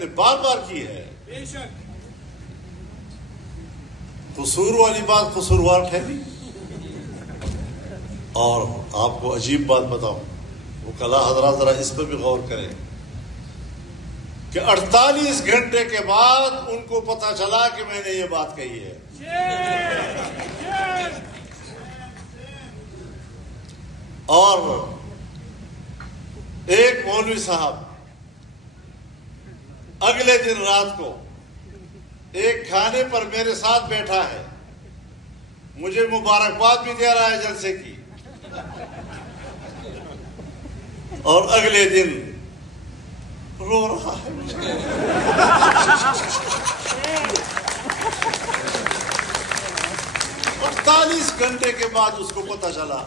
نے بار بار کی ہے. قصور والی بات قصوروار ٹھہری. اور آپ کو عجیب بات بتاؤں، وہ کلا حضرات ذرا اس پر بھی غور کریں کہ 48 گھنٹے کے بعد ان کو پتا چلا کہ میں نے یہ بات کہی ہے. اور ایک مولوی صاحب اگلے دن رات کو ایک کھانے پر میرے ساتھ بیٹھا ہے، مجھے مبارکباد بھی دے رہا ہے جلسے کی، اور اگلے دن رو رہا ہے. 48 گھنٹے کے بعد اس کو پتہ چلا.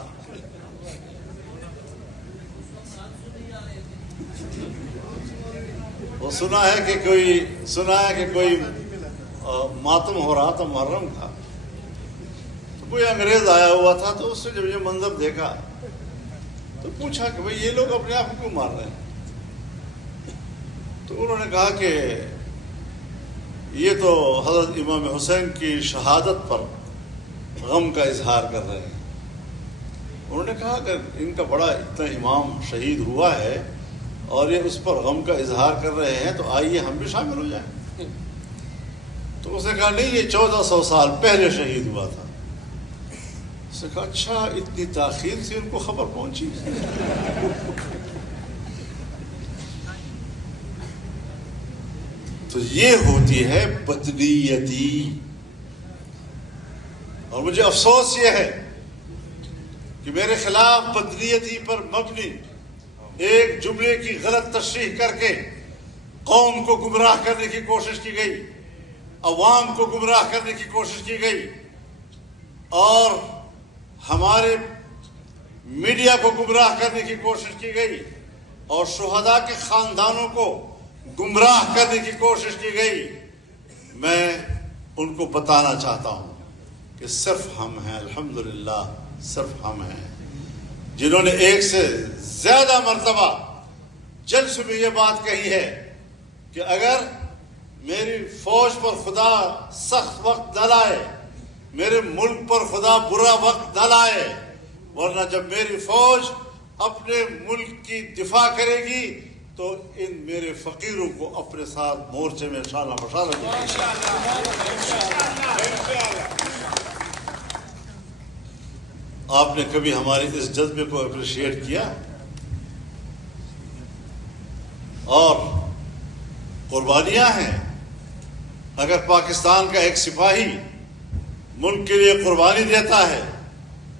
وہ سنا ہے کہ کوئی ماتم ہو رہا تھا، محرم تھا، تو کوئی انگریز آیا ہوا تھا، تو اس نے جب یہ منظر دیکھا تو پوچھا کہ بھئی یہ لوگ اپنے آپ کو کیوں مار رہے ہیں؟ تو انہوں نے کہا کہ یہ تو حضرت امام حسین کی شہادت پر غم کا اظہار کر رہے ہیں. انہوں نے کہا کہ ان کا بڑا اتنا امام شہید ہوا ہے اور یہ اس پر غم کا اظہار کر رہے ہیں، تو آئیے ہم بھی شامل ہو جائیں. تو اس نے کہا نہیں، یہ 1400 سال پہلے شہید ہوا تھا. اس نے کہا اچھا، اتنی تاخیر سے ان کو خبر پہنچی. تو یہ ہوتی ہے بدنیتی. اور مجھے افسوس یہ ہے کہ میرے خلاف بدنیتی پر مبنی ایک جملے کی غلط تشریح کر کے قوم کو گمراہ کرنے کی کوشش کی گئی، عوام کو گمراہ کرنے کی کوشش کی گئی، اور ہمارے میڈیا کو گمراہ کرنے کی کوشش کی گئی، اور شہداء کے خاندانوں کو گمراہ کرنے کی کوشش کی گئی. میں ان کو بتانا چاہتا ہوں کہ صرف ہم ہیں، الحمدللہ صرف ہم ہیں جنہوں نے ایک سے زیادہ مرتبہ جلسے میں یہ بات کہی ہے کہ اگر میری فوج پر خدا سخت وقت نہ لائے، میرے ملک پر خدا برا وقت نہ لائے، ورنہ جب میری فوج اپنے ملک کی دفاع کرے گی تو ان میرے فقیروں کو اپنے ساتھ مورچے میں شانہ بشانہ دے گی. آپ نے کبھی ہمارے اس جذبے کو اپریشیٹ کیا؟ اور قربانیاں ہیں. اگر پاکستان کا ایک سپاہی ملک کے لیے قربانی دیتا ہے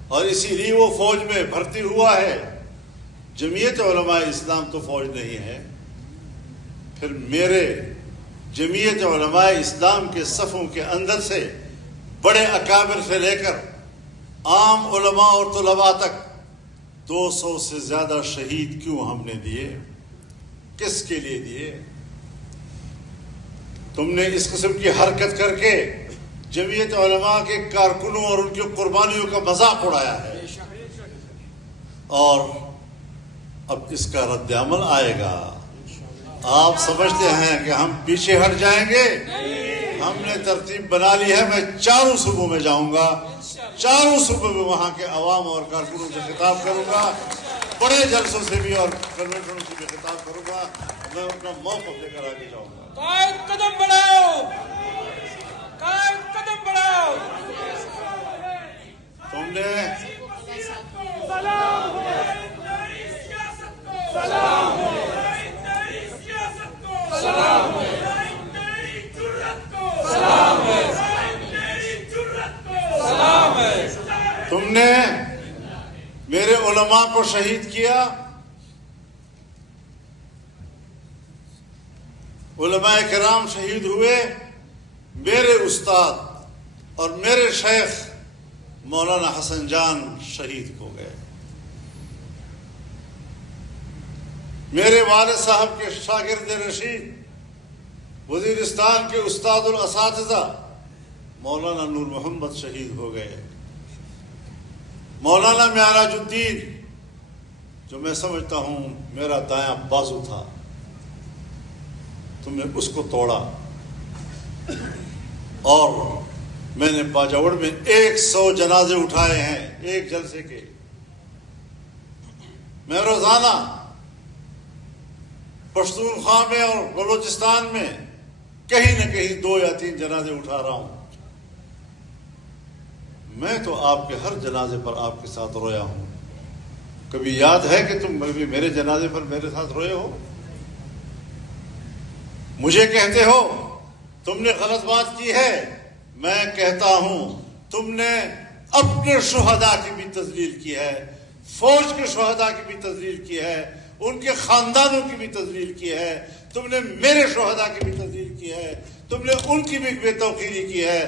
اور اسی لیے وہ فوج میں بھرتی ہوا ہے، جمعیت علماء اسلام تو فوج نہیں ہے، پھر میرے جمعیت علماء اسلام کے صفوں کے اندر سے بڑے اکابر سے لے کر عام علماء اور طلباء تک 200 سے زیادہ شہید کیوں ہم نے دیے؟ کس کے لیے دیے؟ تم نے اس قسم کی حرکت کر کے جمعیت علماء کے کارکنوں اور ان کی قربانیوں کا مذاق اڑایا ہے، اور اب اس کا رد عمل آئے گا. آپ سمجھتے ہیں کہ ہم پیچھے ہٹ جائیں گے؟ ہم نے ترتیب بنا لی ہے. میں چاروں صوبوں میں جاؤں گا، چاروں صوبوں میں وہاں کے عوام اور کارکنوں سے خطاب کروں گا، بڑے جلسوں سے بھی اور کنونشنوں سے بھی خطاب کروں گا. میں اپنا موقف لے کر آگے جاؤں گا. قائد قدم بڑھاؤ، قائد قدم بڑھاؤ. تم نے تم نے میرے علماء کو شہید کیا. علماء کرام شہید ہوئے. میرے استاد اور میرے شیخ مولانا حسن جان شہید ہو گئے. میرے والد صاحب کے شاگرد رشید وزیرستان کے استاد الاساتذہ مولانا نور محمد شہید ہو گئے. مولانا معراج الدین، جو میں سمجھتا ہوں میرا دایاں بازو تھا، تم نے اس کو توڑا، اور میں نے باجوڑ میں 100 جنازے اٹھائے ہیں ایک جلسے کے۔ میں روزانہ پشتونخوا میں اور بلوچستان میں کہیں نہ کہیں 2 یا 3 جنازے اٹھا رہا ہوں۔ میں تو آپ کے ہر جنازے پر آپ کے ساتھ رویا ہوں۔ کبھی یاد ہے کہ تم کبھی میرے جنازے پر میرے ساتھ روئے ہو؟ مجھے کہتے ہو تم نے غلط بات کی ہے، میں کہتا ہوں تم نے اپنے شہداء کی بھی تذلیل کی ہے، فوج کے شہداء کی بھی تذلیل کی ہے، ان کے خاندانوں کی بھی تذلیل کی ہے، تم نے میرے شہداء کی بھی تذلیل کی ہے، تم نے ان کی بھی بے توقیری کی ہے۔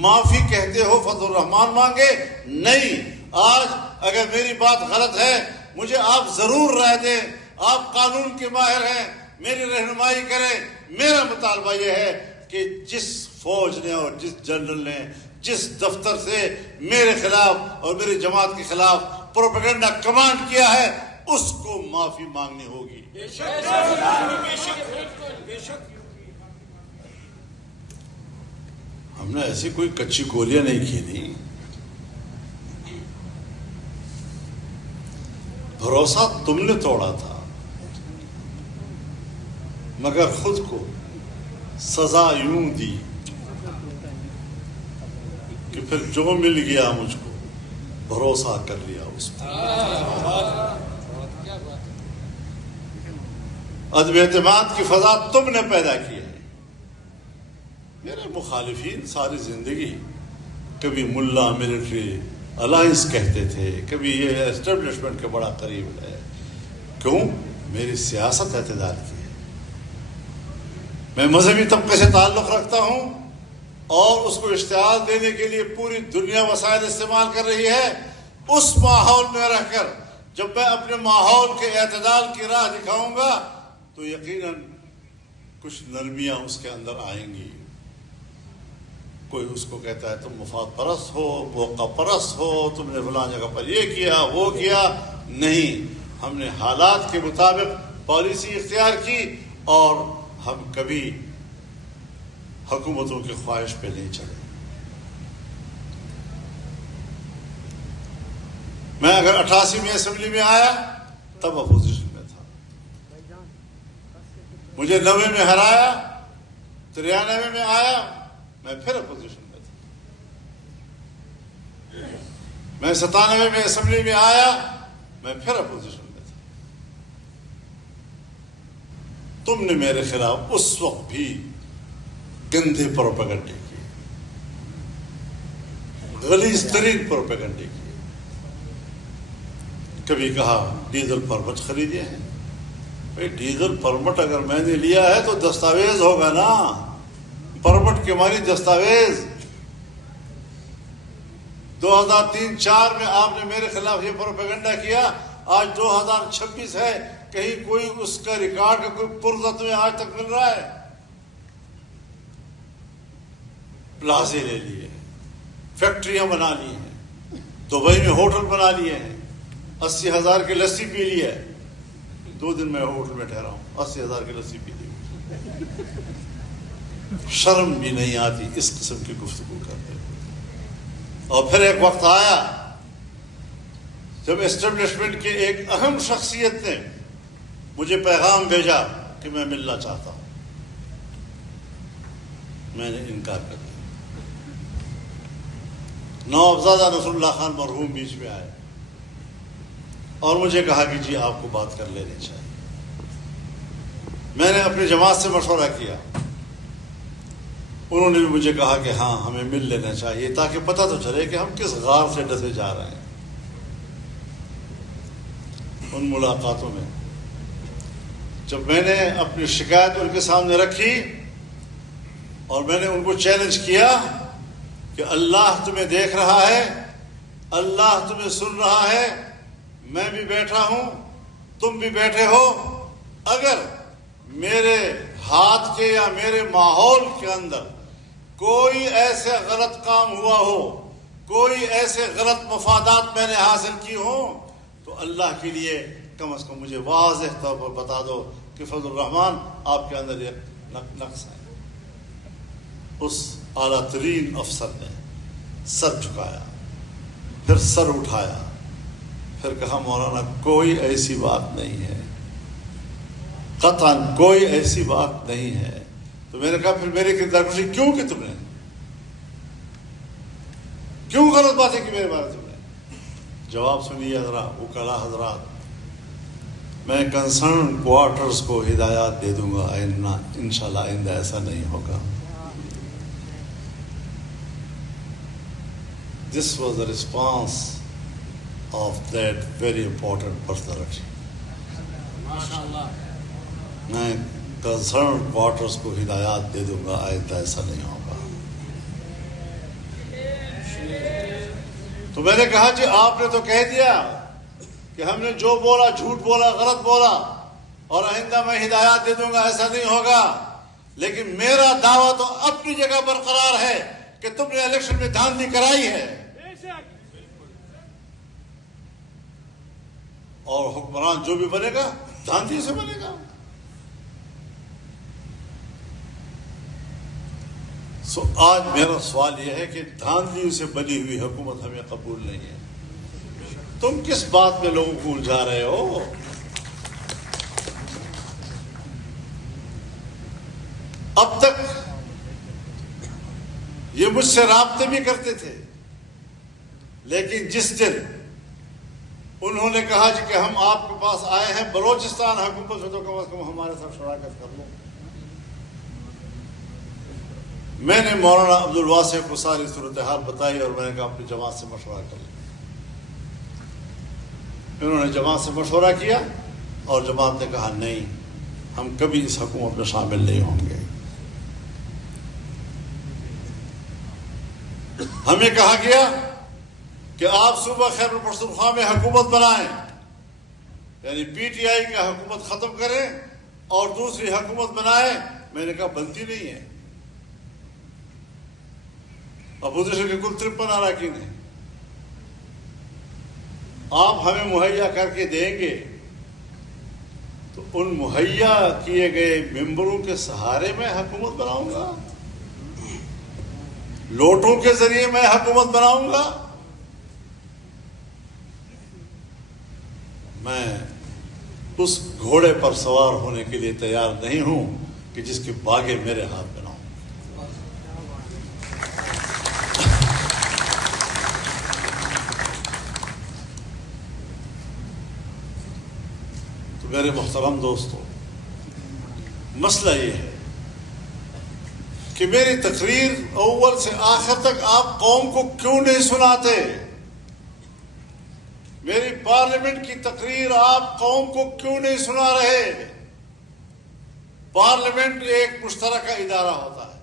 معافی کہتے ہو فضل الرحمان مانگے؟ نہیں۔ آج اگر میری بات غلط ہے مجھے آپ ضرور رائے دیں، آپ قانون کے ماہر ہیں، میری رہنمائی کریں۔ میرا مطالبہ یہ ہے کہ جس فوج نے اور جس جنرل نے جس دفتر سے میرے خلاف اور میری جماعت کے خلاف پروپیگنڈا کمانڈ کیا ہے اس کو معافی مانگنی ہوگی۔ ہم نے ایسی کوئی کچی گولیاں نہیں کھیلی، بھروسہ تم نے توڑا تھا، مگر خود کو سزا یوں دی کہ پھر جو مل گیا مجھ کو بھروسہ کر لیا اس پر۔ عدم اعتماد کی فضا تم نے پیدا کی ہے۔ میرے مخالفین ساری زندگی کبھی ملا ملٹری الائنس کہتے تھے، کبھی یہ اسٹیبلشمنٹ کے بڑا قریب ہے۔ کیوں؟ میری سیاست اعتدال کی ہے، میں مذہبی طبقے سے تعلق رکھتا ہوں اور اس کو اشتعال دینے کے لیے پوری دنیا وسائل استعمال کر رہی ہے۔ اس ماحول میں رہ کر جب میں اپنے ماحول کے اعتدال کی راہ دکھاؤں گا تو یقیناً کچھ نرمیاں اس کے اندر آئیں گی۔ کوئی اس کو کہتا ہے تم مفاد پرست ہو، موقع پرست ہو، تم نے فلاں جگہ پر یہ کیا وہ کیا۔ نہیں، ہم نے حالات کے مطابق پالیسی اختیار کی اور ہم کبھی حکومتوں کی خواہش پہ نہیں چلے۔ میں اگر 88 میں اسمبلی میں آیا تب اپوزیشن میں تھا، مجھے 90 میں ہرایا، 93 میں آیا، میں پھر اپوزیشن میں تھا، میں 97 میں اسمبلی میں آیا، میں پھر اپوزیشن میں تھا۔ تم نے میرے خلاف اس وقت بھی گندے پروپیگنڈے کیے، غلیظ ترین پروپیگنڈے کیے۔ کبھی کہا ڈیزل پرمٹ خریدے ہیں۔ بھائی ڈیزل پرمٹ اگر میں نے لیا ہے تو دستاویز ہوگا نا، پرمٹ کے معنی دستاویز۔ 2003-04 میں آپ نے میرے خلاف یہ پروپیگنڈا کیا، آج 2026 ہے، کہیں کوئی اس کا ریکارڈ کا کوئی پرزہ تمہیں آج تک مل رہا ہے؟ پلازے لے لیے، فیکٹریاں بنا لی ہیں، دبئی میں ہوٹل بنا لیے ہیں، 80,000 کی لسی پی لی ہے۔ 2 دن میں ہوٹل میں ٹھہرا ہوں، 80,000 کی لسی پی لی۔ شرم بھی نہیں آتی اس قسم کی گفتگو کرتے ہوئے۔ اور پھر ایک وقت آیا جب اسٹیبلشمنٹ کے ایک اہم شخصیت نے مجھے پیغام بھیجا کہ میں ملنا چاہتا ہوں، میں نے انکار کر دیا۔ نوابزادہ نصر اللہ خان مرحوم بیچ میں آئے اور مجھے کہا کہ جی آپ کو بات کر لینی چاہیے۔ میں نے اپنی جماعت سے مشورہ کیا، انہوں نے بھی مجھے کہا کہ ہاں ہمیں مل لینا چاہیے تاکہ پتہ تو چلے کہ ہم کس غار سے ڈسے جا رہے ہیں۔ ان ملاقاتوں میں جب میں نے اپنی شکایت ان کے سامنے رکھی اور میں نے ان کو چیلنج کیا کہ اللہ تمہیں دیکھ رہا ہے، اللہ تمہیں سن رہا ہے، میں بھی بیٹھا ہوں، تم بھی بیٹھے ہو، اگر میرے ہاتھ کے یا میرے ماحول کے اندر کوئی ایسے غلط کام ہوا ہو، کوئی ایسے غلط مفادات میں نے حاصل کی ہوں، تو اللہ کے لیے کم از کم مجھے واضح طور پر بتا دو کہ فضل الرحمان آپ کے اندر ایک نقص ہے. اس اعلیٰ ترین افسر نے سر جھکایا، پھر سر اٹھایا، پھر کہا مولانا کوئی ایسی بات نہیں ہے، قطعاً کوئی ایسی بات نہیں ہے. تو میں نے کہا پھر میری کردار کشی کیوں کی تم نے؟ کیوں غلط باتیں کی میرے بارے تم نے؟ جواب سنیے حضرات، وکلاء حضرات، میں کنسرن کوارٹرز کو ہدایات دے دوں گا، انشاءاللہ آئندہ ایسا نہیں ہوگا. This was the response of that very important personality. میں کنسرن کوارٹرز کو ہدایات دے دوں گا، آئندہ ایسا نہیں ہوگا. تو میں نے کہا جی آپ نے تو کہہ دیا کہ ہم نے جو بولا جھوٹ بولا، غلط بولا، اور آئندہ میں ہدایات دے دوں گا، ایسا نہیں ہوگا. لیکن میرا دعویٰ تو اپنی جگہ برقرار ہے کہ تم نے الیکشن میں دھاندلی کرائی ہے، اور حکمران جو بھی بنے گا دھاندلی سے بنے گا. سو آج میرا سوال یہ ہے کہ دھاندلی سے بنی ہوئی حکومت ہمیں قبول نہیں ہے. تم کس بات میں لوگوں کو الجھا رہے ہو؟ اب تک یہ مجھ سے رابطے بھی کرتے تھے، لیکن جس دن انہوں نے کہا کہ ہم آپ کے پاس آئے ہیں بلوچستان حکومت سے، تو کم از کم ہمارے ساتھ شراکت کر لو. میں نے مولانا عبدالواسع کو ساری صورتحال بتائی اور میں نے کہا اپنی جماعت سے مشورہ کر لیں. انہوں نے جماعت سے مشورہ کیا اور جماعت نے کہا نہیں، ہم کبھی اس حکومت میں شامل نہیں ہوں گے. ہمیں کہا گیا کہ آپ صوبہ خیبر پختونخوا میں حکومت بنائیں، یعنی پی ٹی آئی کا حکومت ختم کریں اور دوسری حکومت بنائیں. میں نے کہا بنتی نہیں ہے. اپوزیشن کے کل 53 اراکین ہیں، آپ ہمیں مہیا کر کے دیں گے تو ان مہیا کیے گئے ممبروں کے سہارے میں حکومت بناؤں گا، لوٹوں کے ذریعے میں حکومت بناؤں گا. میں اس گھوڑے پر سوار ہونے کے لیے تیار نہیں ہوں کہ جس کے باگے میرے ہاتھ میں نہ ہوں. تو میرے محترم دوستو، مسئلہ یہ ہے کہ میری تقریر اول سے آخر تک آپ قوم کو کیوں نہیں سناتے؟ میری پارلیمنٹ کی تقریر آپ قوم کو کیوں نہیں سنا رہے؟ پارلیمنٹ ایک مشترکہ ادارہ ہوتا ہے،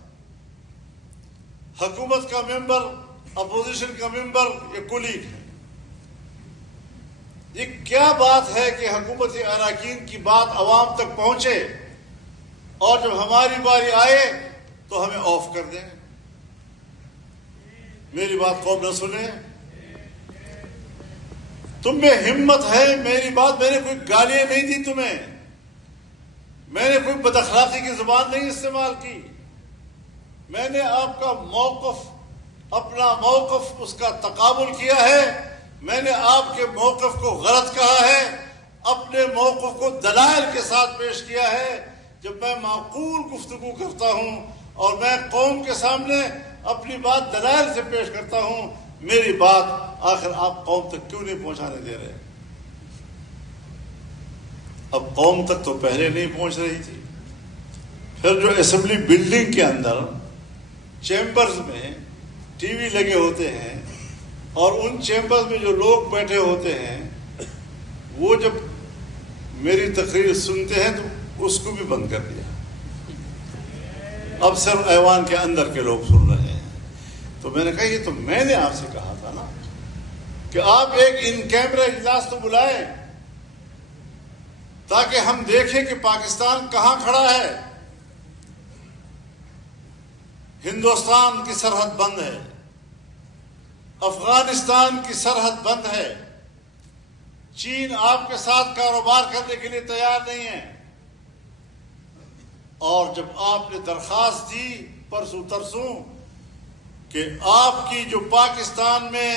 حکومت کا ممبر، اپوزیشن کا ممبر یہ کولیگ ہے. یہ کیا بات ہے کہ حکومتی اراکین کی بات عوام تک پہنچے اور جب ہماری باری آئے تو ہمیں آف کر دیں، میری بات قوم نہ سنے؟ تم میں ہمت ہے میری بات، میں نے کوئی گالیاں نہیں دی تمہیں، میں نے کوئی بد اخلاقی کی زبان نہیں استعمال کی. میں نے آپ کا موقف، اپنا موقف، اس کا تقابل کیا ہے. میں نے آپ کے موقف کو غلط کہا ہے، اپنے موقف کو دلائل کے ساتھ پیش کیا ہے. جب میں معقول گفتگو کرتا ہوں اور میں قوم کے سامنے اپنی بات دلائل سے پیش کرتا ہوں، میری بات آخر آپ قوم تک کیوں نہیں پہنچانے دے رہے؟ اب قوم تک تو پہلے نہیں پہنچ رہی تھی، پھر جو اسمبلی بلڈنگ کے اندر چیمبرز میں ٹی وی لگے ہوتے ہیں اور ان چیمبرز میں جو لوگ بیٹھے ہوتے ہیں وہ جب میری تقریر سنتے ہیں تو اس کو بھی بند کر دیا. اب صرف ایوان کے اندر کے لوگ سن رہے ہیں. تو میں نے کہا یہ تو میں نے آپ سے کہا تھا نا کہ آپ ایک ان کیمرہ اجلاس تو بلائیں تاکہ ہم دیکھیں کہ پاکستان کہاں کھڑا ہے. ہندوستان کی سرحد بند ہے، افغانستان کی سرحد بند ہے، چین آپ کے ساتھ کاروبار کرنے کے لیے تیار نہیں ہے. اور جب آپ نے درخواست دی پرسوں ترسوں کہ آپ کی جو پاکستان میں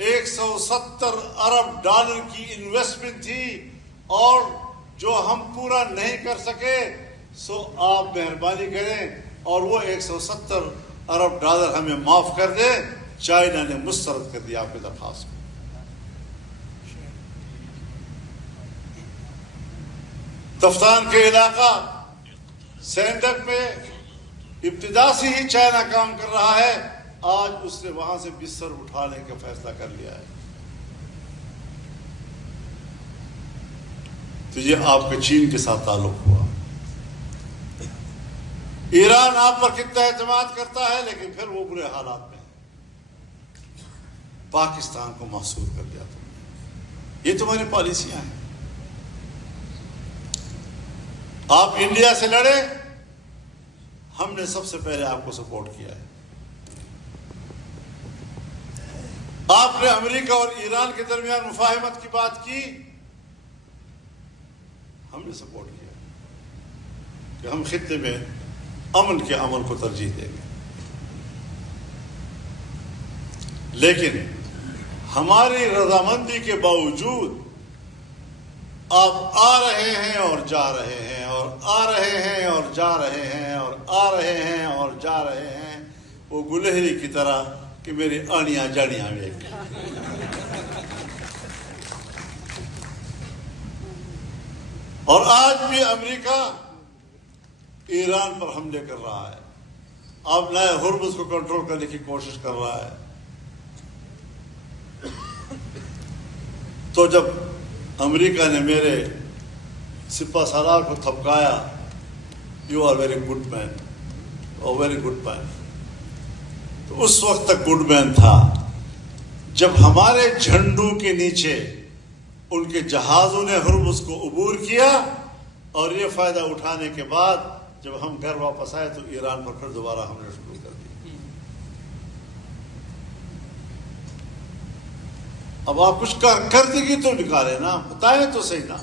170 ارب ڈالر کی انویسٹمنٹ تھی اور جو ہم پورا نہیں کر سکے، سو آپ مہربانی کریں اور وہ 170 ارب ڈالر ہمیں معاف کر دیں، چائنا نے مسترد کر دیا آپ کی درخواست کو۔ تفتان کے علاقہ سینڈک میں ابتدا سے ہی چائنا کام کر رہا ہے، آج اس نے وہاں سے بستر اٹھانے کا فیصلہ کر لیا ہے۔ تو یہ آپ کے چین کے ساتھ تعلق ہوا۔ ایران آپ پر کتنا اعتماد کرتا ہے، لیکن پھر وہ برے حالات میں پاکستان کو محصور کر دیا تھا۔ یہ تمہاری پالیسیاں ہیں۔ آپ انڈیا سے لڑے، ہم نے سب سے پہلے آپ کو سپورٹ کیا ہے۔ آپ نے امریکہ اور ایران کے درمیان مفاہمت کی بات کی، ہم نے سپورٹ کیا کہ ہم خطے میں امن کے عمل کو ترجیح دیں گے، لیکن ہماری رضامندی کے باوجود آپ آ رہے ہیں اور جا رہے ہیں اور آ رہے ہیں اور جا رہے ہیں اور آ رہے ہیں اور جا رہے ہیں، وہ گلہری کی طرح کہ میری آڑیاں جاڑیاں ویک۔ اور آج بھی امریکہ ایران پر حملے کر رہا ہے، اب نئے ہرمز کو کنٹرول کرنے کی کوشش کر رہا ہے۔ تو جب امریکہ نے میرے سپہ سالار کو تھپکایا، یو آر ویری گڈ مین اور ویری گڈ مین، تو اس وقت تک گڈ مین تھا جب ہمارے جھنڈوں کے نیچے ان کے جہازوں نے ہرمز کو عبور کیا، اور یہ فائدہ اٹھانے کے بعد جب ہم گھر واپس آئے تو ایران پر پھر دوبارہ حملے شروع کر دیے۔ اب آپ کچھ کارکردگی تو نکالے نا، بتائیں تو صحیح نا۔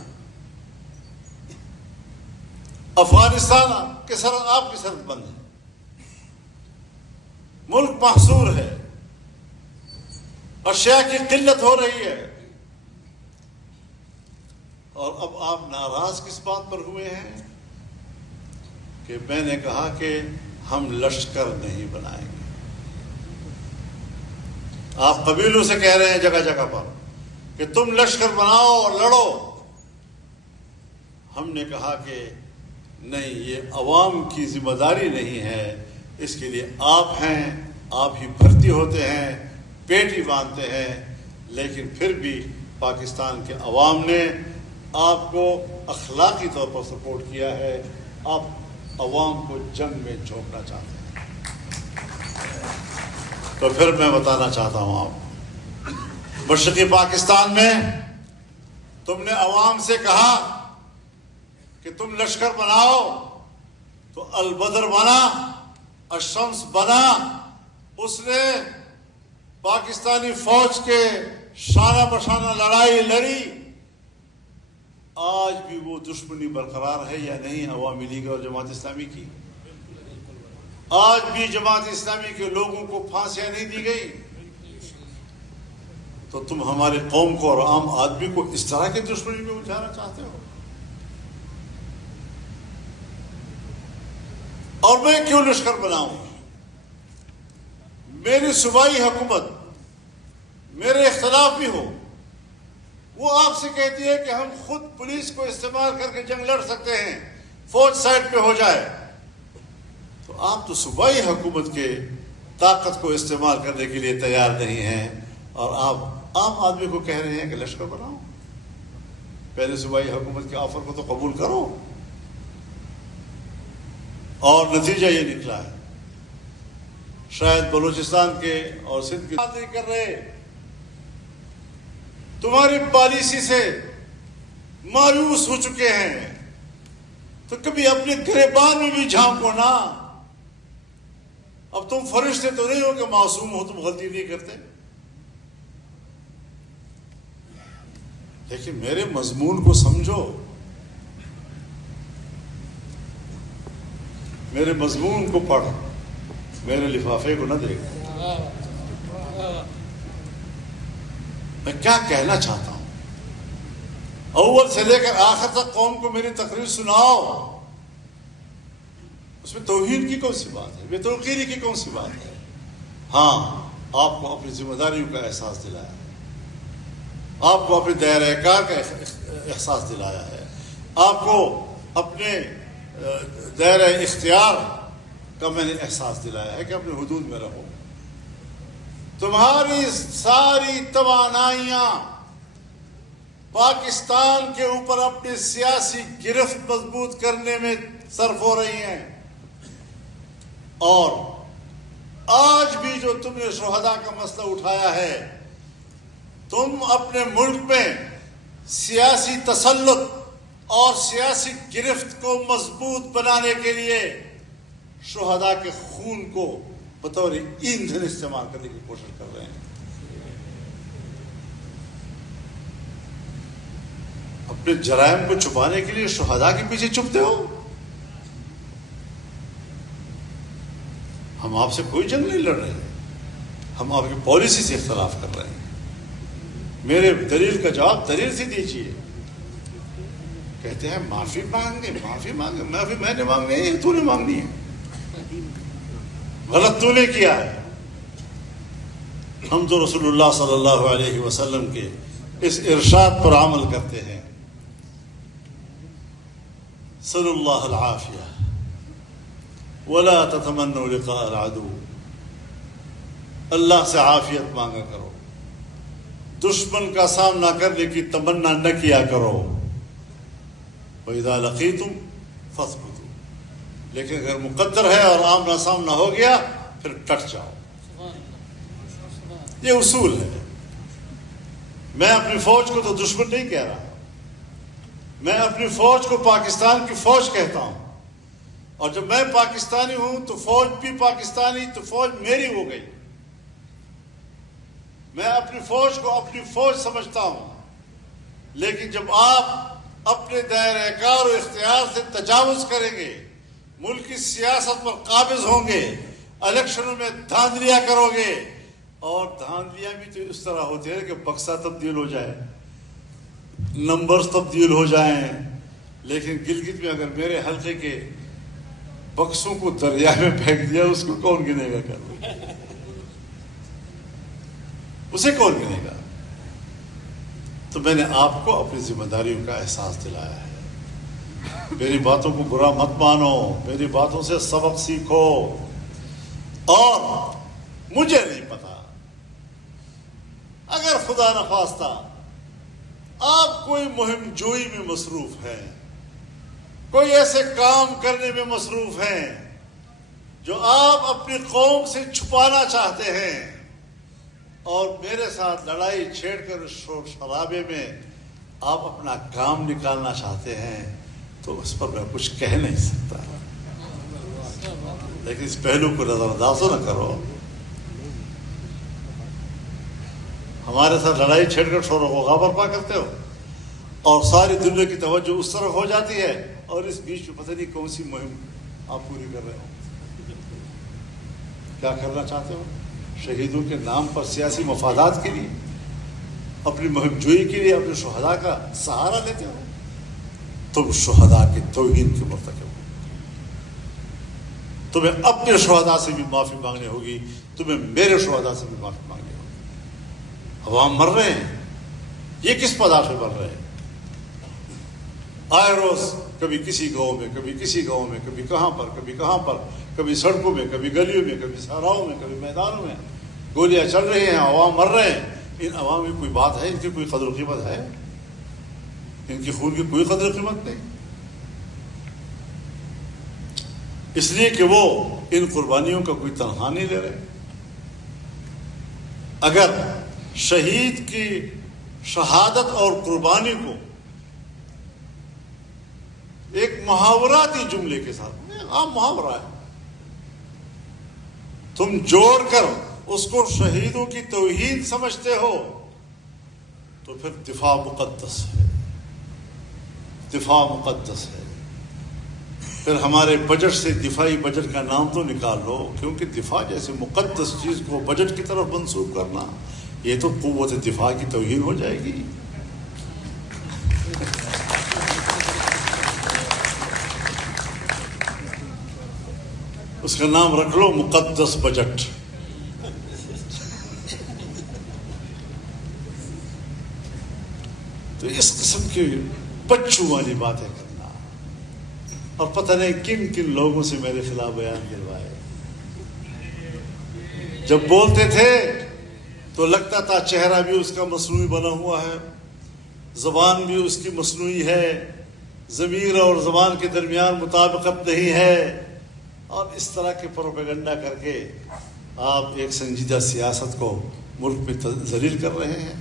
افغانستان کے سرحد آپ کی سرحد بند ہے، ملک محصور ہے، اشیاء کی قلت ہو رہی ہے، اور اب آپ ناراض کس بات پر ہوئے ہیں کہ میں نے کہا کہ ہم لشکر نہیں بنائیں گے۔ آپ قبیلوں سے کہہ رہے ہیں جگہ جگہ پر کہ تم لشکر بناؤ اور لڑو، ہم نے کہا کہ نہیں، یہ عوام کی ذمہ داری نہیں ہے، اس کے لیے آپ ہیں، آپ ہی بھرتی ہوتے ہیں، پیٹی باندھتے ہیں، لیکن پھر بھی پاکستان کے عوام نے آپ کو اخلاقی طور پر سپورٹ کیا ہے، آپ عوام کو جنگ میں جھونکنا چاہتے ہیں۔ تو پھر میں بتانا چاہتا ہوں، آپ مشرقی پاکستان میں تم نے عوام سے کہا کہ تم لشکر بناؤ، تو البدر بنا، الشمس بنا، اس نے پاکستانی فوج کے شانہ بشانہ لڑائی لڑی۔ آج بھی وہ دشمنی برقرار ہے یا نہیں عوامی لیگ اور جماعت اسلامی کی؟ آج بھی جماعت اسلامی کے لوگوں کو پھانسیاں نہیں دی گئی؟ تو تم ہماری قوم کو اور عام آدمی کو اس طرح کی دشمنی میں الجھانا چاہتے ہو؟ اور میں کیوں لشکر بناؤں؟ میری صوبائی حکومت میرے اختلاف بھی ہو، وہ آپ سے کہتی ہے کہ ہم خود پولیس کو استعمال کر کے جنگ لڑ سکتے ہیں، فوج سائڈ پہ ہو جائے، تو آپ تو صوبائی حکومت کے طاقت کو استعمال کرنے کے لیے تیار نہیں ہیں، اور آپ عام آدمی کو کہہ رہے ہیں کہ لشکر بناؤ۔ پہلے صوبائی حکومت کے آفر کو تو قبول کرو۔ اور نتیجہ یہ نکلا ہے، شاید بلوچستان کے اور سندھ کی بات نہیں کر رہے، تمہاری پالیسی سے مایوس ہو چکے ہیں، تو کبھی اپنے گریبان میں بھی جھانکو نا۔ اب تم فرشتے تو نہیں ہو کہ معصوم ہو، تم غلطی نہیں کرتے، لیکن میرے مضمون کو سمجھو۔ میرے مضمون کو پڑھ، میرے لفافے کو نہ دیکھ۔ میں کیا کہنا چاہتا ہوں؟ اول سے لے کر آخر تک قوم کو میری تقریر سناؤ۔ اس میں توہین کی کون سی بات ہے؟ بے توقیری کی کون سی بات ہے؟ ہاں، آپ کو اپنی ذمہ داریوں کا احساس دلایا ہے، آپ کو اپنے دائرہ کار کا احساس دلایا ہے، آپ کو اپنے دائرہ اختیار کا میں نے احساس دلایا ہے کہ اپنے حدود میں رہو۔ تمہاری ساری توانائیاں پاکستان کے اوپر اپنی سیاسی گرفت مضبوط کرنے میں صرف ہو رہی ہیں، اور آج بھی جو تم نے شہداء کا مسئلہ اٹھایا ہے، تم اپنے ملک میں سیاسی تسلط اور سیاسی گرفت کو مضبوط بنانے کے لیے شہداء کے خون کو بطور ایندھن استعمال کرنے کی کوشش کر رہے ہیں۔ اپنے جرائم کو چھپانے کے لیے شہداء کے پیچھے چھپتے ہو۔ ہم آپ سے کوئی جنگ نہیں لڑ رہے، ہم آپ کی پالیسی سے اختلاف کر رہے ہیں۔ میرے دلیل کا جواب دلیل سے دیجیے۔ کہتے ہیں معافی مانگے، معافی مانگے، معافی میں نے مانگنی ہے، تو نے مانگنی ہے، غلط تو نے کیا ہے۔ ہم تو رسول اللہ صلی اللہ علیہ وسلم کے اس ارشاد پر عمل کرتے ہیں، صلی اللہ العافیہ ولا تتمنوا لقاء العدو، اللہ سے عافیت مانگا کرو، دشمن کا سامنا کرنے کی تمنا نہ کیا کرو۔ وَإِذَا لَقِيتُمْ فَاثْبُتُوا، لیکن اگر مقدر ہے اور آمنا سامنا ہو گیا پھر ڈٹ جاؤ۔ یہ اصول ہے۔ میں اپنی فوج کو تو دشمن نہیں کہہ رہا، میں اپنی فوج کو پاکستان کی فوج کہتا ہوں، اور جب میں پاکستانی ہوں تو فوج بھی پاکستانی، تو فوج میری ہو گئی۔ میں اپنی فوج کو اپنی فوج سمجھتا ہوں، لیکن جب آپ اپنے دائرہ کار و اختیار سے تجاوز کریں گے، ملک کی سیاست پر قابض ہوں گے، الیکشنوں میں دھاندلیاں کرو گے، اور دھاندلیاں بھی تو اس طرح ہوتی ہے کہ بکسا تبدیل ہو جائے، نمبرز تبدیل ہو جائیں، لیکن گلگت میں اگر میرے حلقے کے بکسوں کو دریا میں پھینک دیا، اس کو کون گنے گا؟ کر اسے کون گنے گا؟ تو میں نے آپ کو اپنی ذمہ داریوں کا احساس دلایا ہے۔ میری باتوں کو برا مت مانو، میری باتوں سے سبق سیکھو۔ اور مجھے نہیں پتا، اگر خدا نخواستہ آپ کوئی مہم جوئی میں مصروف ہیں، کوئی ایسے کام کرنے میں مصروف ہیں جو آپ اپنی قوم سے چھپانا چاہتے ہیں، اور میرے ساتھ لڑائی چھیڑ کر شور شرابے میں آپ اپنا کام نکالنا چاہتے ہیں، تو اس پر میں کچھ کہہ نہیں سکتا، لیکن اس پہلو کو نظر انداز نہ کرو۔ ہمارے ساتھ لڑائی چھیڑ کر شور و غوغا برپا کرتے ہو، اور ساری دنیا کی توجہ اس طرف ہو جاتی ہے، اور اس بیچ میں پتہ نہیں کون سی مہم آپ پوری کر رہے ہو۔ کیا کرنا چاہتے ہو؟ شہیدوں کے نام پر سیاسی مفادات کے لیے، اپنی مہم جوئی کے لیے اپنے شہداء کا سہارا لیتے ہو؟ تم شہداء کے توہین کے مرتکب ہو۔ تمہیں اپنے شہداء سے بھی معافی مانگنی ہوگی، تمہیں میرے شہداء سے بھی معافی مانگنی ہوگی۔ عوام مر رہے ہیں، یہ کس پدار سے مر رہے ہیں؟ آئے روز کبھی کسی گاؤں میں، کبھی کسی گاؤں میں، کبھی کہاں پر، کبھی کہاں پر، کبھی سڑکوں میں، کبھی گلیوں میں، کبھی صحراؤں میں، کبھی میدانوں میں گولیاں چل رہی ہیں، عوام مر رہے ہیں۔ ان عوام کی کوئی بات ہے؟ ان کی کوئی قدر و قیمت ہے؟ ان کی خون کی کوئی قدر و قیمت نہیں، اس لیے کہ وہ ان قربانیوں کا کوئی تنخواہ نہیں لے رہے۔ اگر شہید کی شہادت اور قربانی کو ایک محاوراتی جملے کے ساتھ، عام محاورہ ہے، تم جوڑ کر اس کو شہیدوں کی توہین سمجھتے ہو، تو پھر دفاع مقدس ہے، دفاع مقدس ہے۔ پھر ہمارے بجٹ سے دفاعی بجٹ کا نام تو نکال لو، کیونکہ دفاع جیسے مقدس چیز کو بجٹ کی طرف منسوخ کرنا، یہ تو قوت دفاع کی توہین ہو جائے گی۔ اس کا نام رکھ لو مقدس بجٹ۔ تو اس قسم کی بچوں والی باتیں کرنا، اور پتہ نہیں کن کن لوگوں سے میرے خلاف بیان دلوائے۔ جب بولتے تھے تو لگتا تھا چہرہ بھی اس کا مصنوعی بنا ہوا ہے، زبان بھی اس کی مصنوعی ہے، ضمیر اور زبان کے درمیان مطابقت نہیں ہے، اور اس طرح کے پروپیگنڈا کر کے آپ ایک سنجیدہ سیاست کو ملک میں ذلیل کر رہے ہیں۔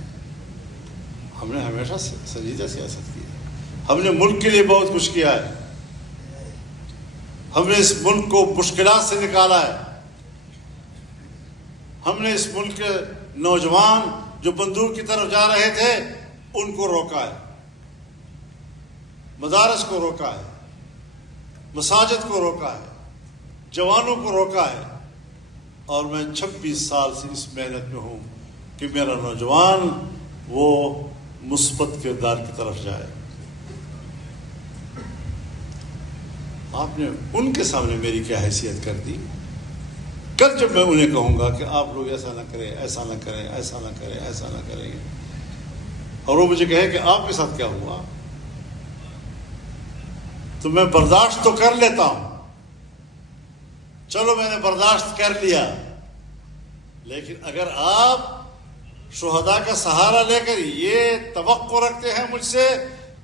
ہم نے ہمیشہ سنجیدہ سیاست کی ہے، ہم نے ملک کے لیے بہت کچھ کیا ہے، ہم نے اس ملک کو مشکلات سے نکالا ہے، ہم نے اس ملک کے نوجوان جو بندوق کی طرف جا رہے تھے ان کو روکا ہے، مدارس کو روکا ہے، مساجد کو روکا ہے، جوانوں کو روکا ہے، اور میں 26 سال سے اس محنت میں ہوں کہ میرا نوجوان وہ مثبت کردار کی طرف جائے۔ آپ نے ان کے سامنے میری کیا حیثیت کر دی؟ کل جب میں انہیں کہوں گا کہ آپ لوگ ایسا نہ کریں، ایسا نہ کریں، ایسا نہ کریں، ایسا نہ کریں، اور وہ مجھے کہے کہ آپ کے ساتھ کیا ہوا، تو میں برداشت تو کر لیتا ہوں، چلو میں نے برداشت کر لیا، لیکن اگر آپ شہداء کا سہارا لے کر یہ توقع رکھتے ہیں مجھ سے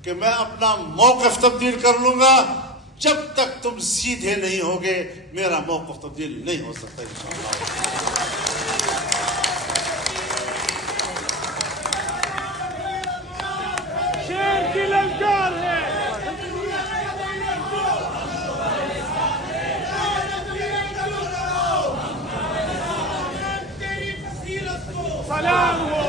کہ میں اپنا موقف تبدیل کر لوں گا، جب تک تم سیدھے نہیں ہوگے میرا موقف تبدیل نہیں ہو سکتا انشاءاللہ۔ شیر کی للکار ہے۔ سلام ہو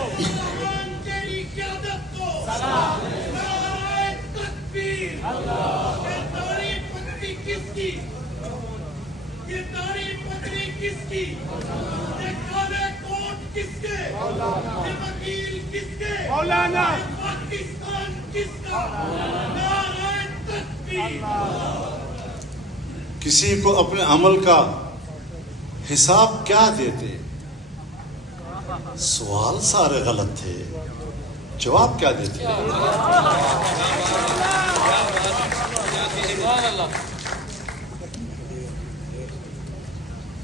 تیری قیادت کو، سلام نعرہ تکبیر، یہ داڑھی پتری کس کی، یہ داڑھی پتری کس کی، یہ کالے کوٹ کس کے، یہ وکیل کس کے، مولانا یہ پاکستان کس کا، نعرہ تکبیر۔ کسی کو اپنے عمل کا حساب کیا دیتے؟ سوال سارے غلط تھے، جواب کیا دیتے؟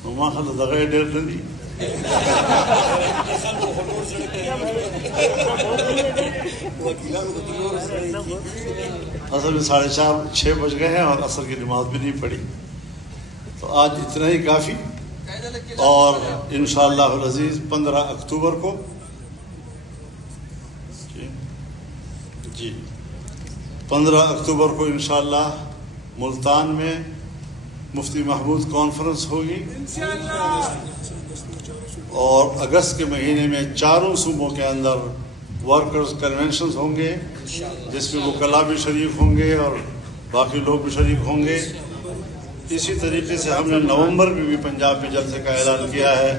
مما خلد دغه ډېر نه دي. اصل میں 4:30 6 بج گئے ہیں اور عصر کی نماز بھی نہیں پڑھی، تو آج اتنا ہی کافی. اور انشاءاللہ العزیز 15 اکتوبر کو جی 15 اکتوبر کو انشاءاللہ ملتان میں مفتی محمود کانفرنس ہوگی، اور اگست کے مہینے میں چاروں صوبوں کے اندر ورکرز کنونشنز ہوں گے، جس میں وکلاء بھی شریک ہوں گے اور باقی لوگ بھی شریک ہوں گے. اسی طریقے سے ہم نے نومبر میں بھی پنجاب میں جلسے کا اعلان کیا ہے.